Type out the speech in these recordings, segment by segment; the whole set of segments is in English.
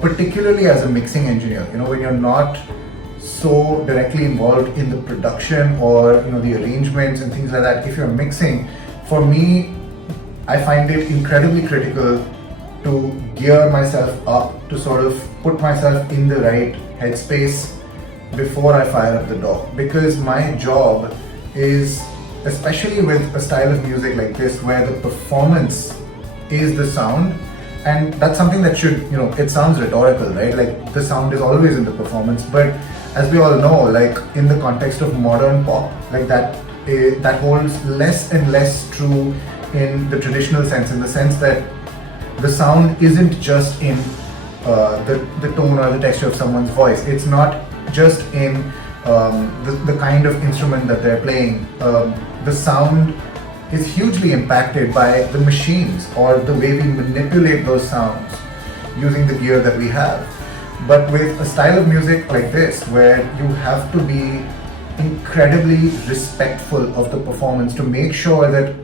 particularly as a mixing engineer, when you're not so directly involved in the production or the arrangements and things like that. If you're mixing, for me, I find it incredibly critical to gear myself up, to sort of put myself in the right headspace before I fire up the DAW, because my job is, especially with a style of music like this where the performance is the sound, and that's something that should, it sounds rhetorical, right? Like the sound is always in the performance, but as we all know, like in the context of modern pop, like that holds less and less true in the traditional sense, in the sense that the sound isn't just in the tone or the texture of someone's voice. It's not just in the kind of instrument that they're playing. The sound is hugely impacted by the machines or the way we manipulate those sounds using the gear that we have. But with a style of music like this, where you have to be incredibly respectful of the performance to make sure that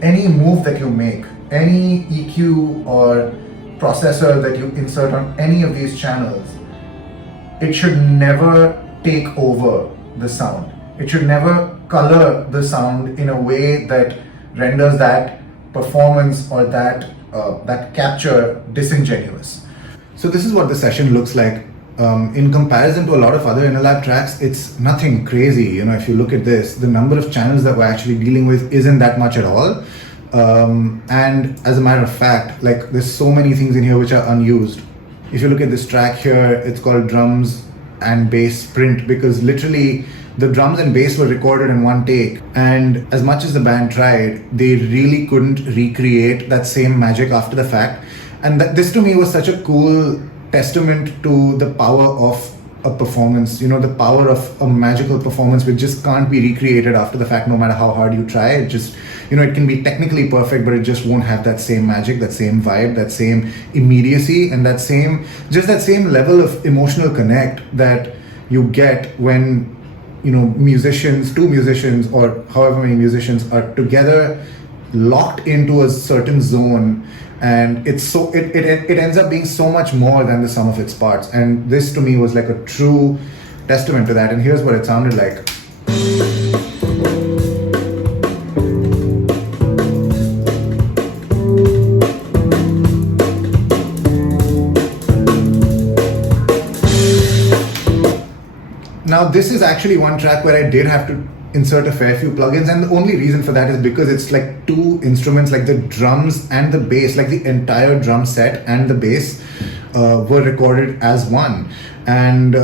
any move that you make, any EQ or processor that you insert on any of these channels, it should never take over the sound. It should never color the sound in a way that renders that performance or that capture disingenuous. So this is what the session looks like. In comparison to a lot of other Inalab tracks, it's nothing crazy. If you look at this, the number of channels that we're actually dealing with isn't that much at all. And as a matter of fact, like there's so many things in here which are unused. If you look at this track here, it's called drums and bass sprint, because literally the drums and bass were recorded in one take, and as much as the band tried, they really couldn't recreate that same magic after the fact. And this to me was such a cool testament to the power of a performance, the power of a magical performance which just can't be recreated after the fact, no matter how hard you try. It just, it can be technically perfect, but it just won't have that same magic, that same vibe, that same immediacy, and that same level of emotional connect that you get when, two musicians or however many musicians are together, locked into a certain zone. And it ends up being so much more than the sum of its parts. And this to me was like a true testament to that. And here's what it sounded like. Now this is actually one track where I did have to insert a fair few plugins, and the only reason for that is because it's like two instruments, like the drums and the bass, like the entire drum set and the bass were recorded as one. And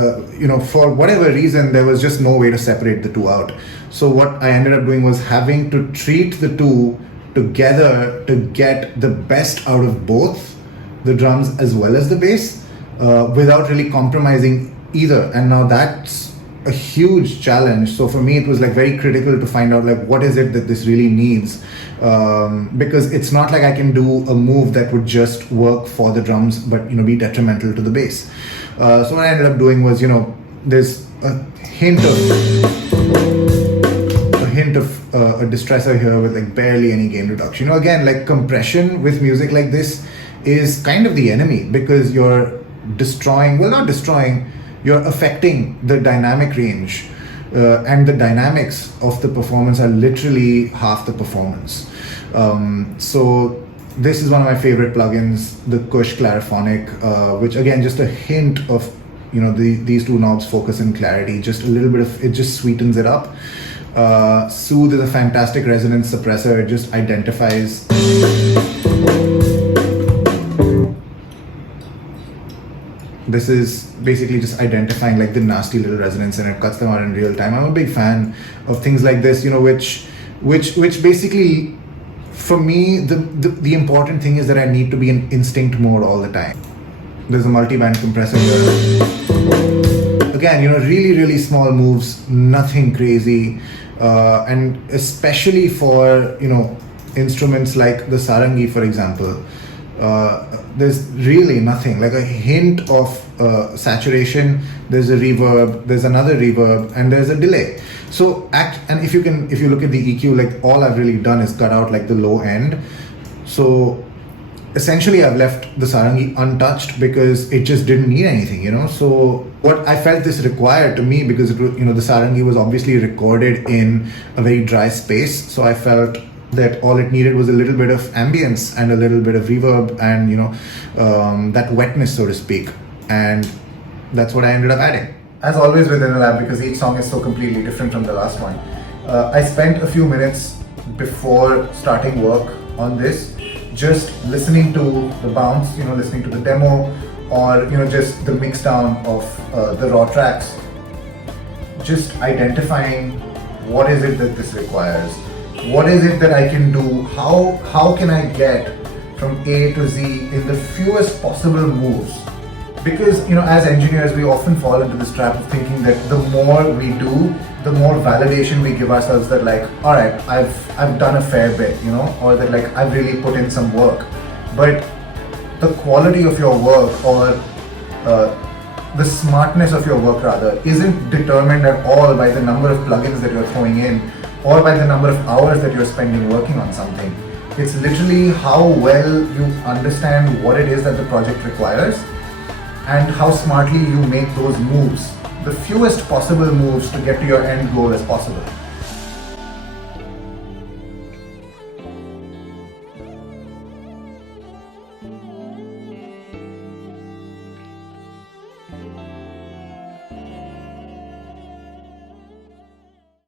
for whatever reason, there was just no way to separate the two out. So what I ended up doing was having to treat the two together to get the best out of both the drums as well as the bass, without really compromising either. And now that's a huge challenge. So for me, it was like very critical to find out like what is it that this really needs, because it's not like I can do a move that would just work for the drums but be detrimental to the bass. So what I ended up doing was, there's a hint of a distressor here with like barely any gain reduction. Again, like compression with music like this is kind of the enemy, because you're you're affecting the dynamic range, and the dynamics of the performance are literally half the performance. So this is one of my favorite plugins, the Kush Clariphonic, which again, just a hint of, these two knobs, focus and clarity, just a little bit of, it just sweetens it up. Soothe is a fantastic resonance suppressor. It just identifies this is basically just identifying like the nasty little resonance, and it cuts them out in real time. I'm a big fan of things like this, which basically, for me, the important thing is that I need to be in instinct mode all the time. There's a multi-band compressor here. Again, really, really small moves, nothing crazy. And especially for, instruments like the sarangi, for example, there's really nothing, like a hint of saturation, there's a reverb, there's another reverb, and there's a delay. So and if you look at the EQ, like all I've really done is cut out like the low end. So essentially I've left the sarangi untouched because it just didn't need anything, you know. So what I felt this required to me, because it was, you know, the sarangi was obviously recorded in a very dry space, so I felt that all it needed was a little bit of ambience and a little bit of reverb and, you know, that wetness, so to speak, and that's what I ended up adding. As always with Inalab, because each song is so completely different from the last one, I spent a few minutes before starting work on this just listening to the bounce, you know, listening to the demo, or, you know, just the mix down of the raw tracks, just identifying what is it that this requires, what is it that I can do, how can I get from A to Z in the fewest possible moves. Because, you know, as engineers, we often fall into this trap of thinking that the more we do, the more validation we give ourselves, that like, all right, I've done a fair bit, you know, or that like I've really put in some work. But the quality of your work, or the smartness of your work rather, isn't determined at all by the number of plugins that you're throwing in or by the number of hours that you're spending working on something. It's literally how well you understand what it is that the project requires and how smartly you make those moves, the fewest possible moves to get to your end goal as possible.